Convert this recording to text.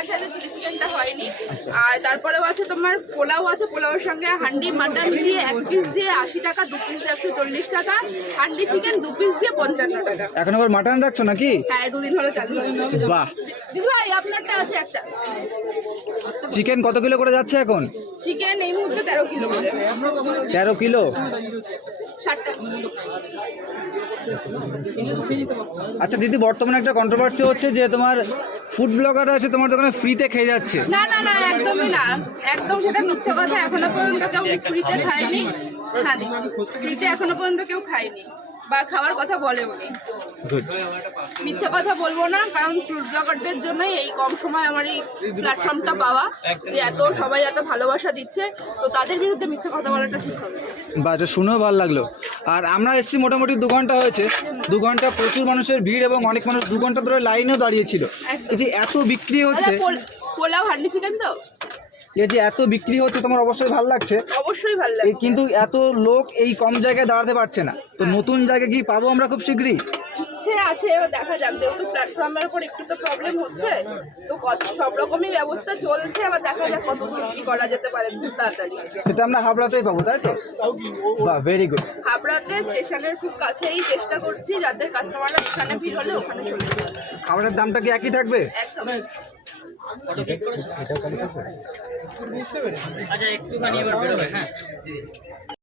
আছে আছে চিলি চিকেনটা হয়নি। আর তারপরেও আছে তোমার পোলাও আছে পোলাওয়ের সঙ্গে হান্ডি মাটন দিয়ে এক পিস দিয়ে আশি টাকা দু পিস দিয়ে একশো চল্লিশ টাকা হান্ডি চিকেন দু পিস দিয়ে পঞ্চান্ন টাকা। এখন আবার মাটন রাখছো নাকি? হ্যাঁ দুদিন হলো চালু। বাহ। ভাই আপনারটা আছে একটা। চিকেন কত কিলো করে যাচ্ছে এখন? চিকেন এই মুহূর্তে তেরো কিলো। তেরো কিলো? আচ্ছা দিদি বর্তমানে একটা কন্ট্রোভার্সি হচ্ছে যে তোমার ফুড ব্লগাররা এসে তোমার দোকানে ফ্রিতে খেয়ে যাচ্ছে। না না না একদমই না। একদম সেটা মিথ্যে কথা এখনও পর্যন্ত কেউ ফ্রিতে খায়নি। হ্যাঁ ফ্রিতে এখনও পর্যন্ত কেউ খায়নি বা খাওয়ার কথা বলেও নি গুড মিথ্যে কথা বলব না কারণ ফুড ব্লগারদের জন্যই এই কম সময় আমার এই প্ল্যাটফর্মটা পাওয়া যে এত সবাই এত ভালোবাসা দিচ্ছে তো তাদের বিরুদ্ধে মিথ্যে কথা বলাটা ঠিক হবে। বা এটা শুনেও ভালো লাগল। আর আমরা এসছি মোটামুটি দু ঘণ্টা হয়েছে। দু ঘণ্টা প্রচুর মানুষের ভিড় এবং অনেক মানুষ দু ঘণ্টা ধরে লাইনেও দাঁড়িয়েছিল এই যে এত বিক্রি হচ্ছে দাদা পোলাও হান্ডি চিকেন তো? এই যে এত বিক্রি হচ্ছে তোমার অবশ্যই ভালো লাগছে। অবশ্যই ভালো লাগছে। লাগে কিন্তু এত লোক এই কম জায়গায় দাঁড়াতে পারছে না। তো নতুন জায়গায় কি পাবো আমরা খুব শীঘ্রই? ইচ্ছে আছে এবার দেখা যাক যেহেতু প্ল্যাটফর্মের উপর একটু তো প্রবলেম হচ্ছে তো কত সব রকমই ব্যবস্থা চলছে এবার দেখা যাক কত দূর কি করা যেতে পারে খুব তাড়াতাড়ি। সেটা আমরা হাবড়াতেই পাবো তাই তো? বাহ ভেরি গুড হাবড়াতে স্টেশনের খুব কাছেই চেষ্টা করছি যাতে কাস্টমাররা এখানে ভিড় হলে ওখানে চলে যায়। খাবারের দামটা কি একই থাকবে? একদম। আচ্ছা একটুখানি এবার বেরোবে হ্যাঁ।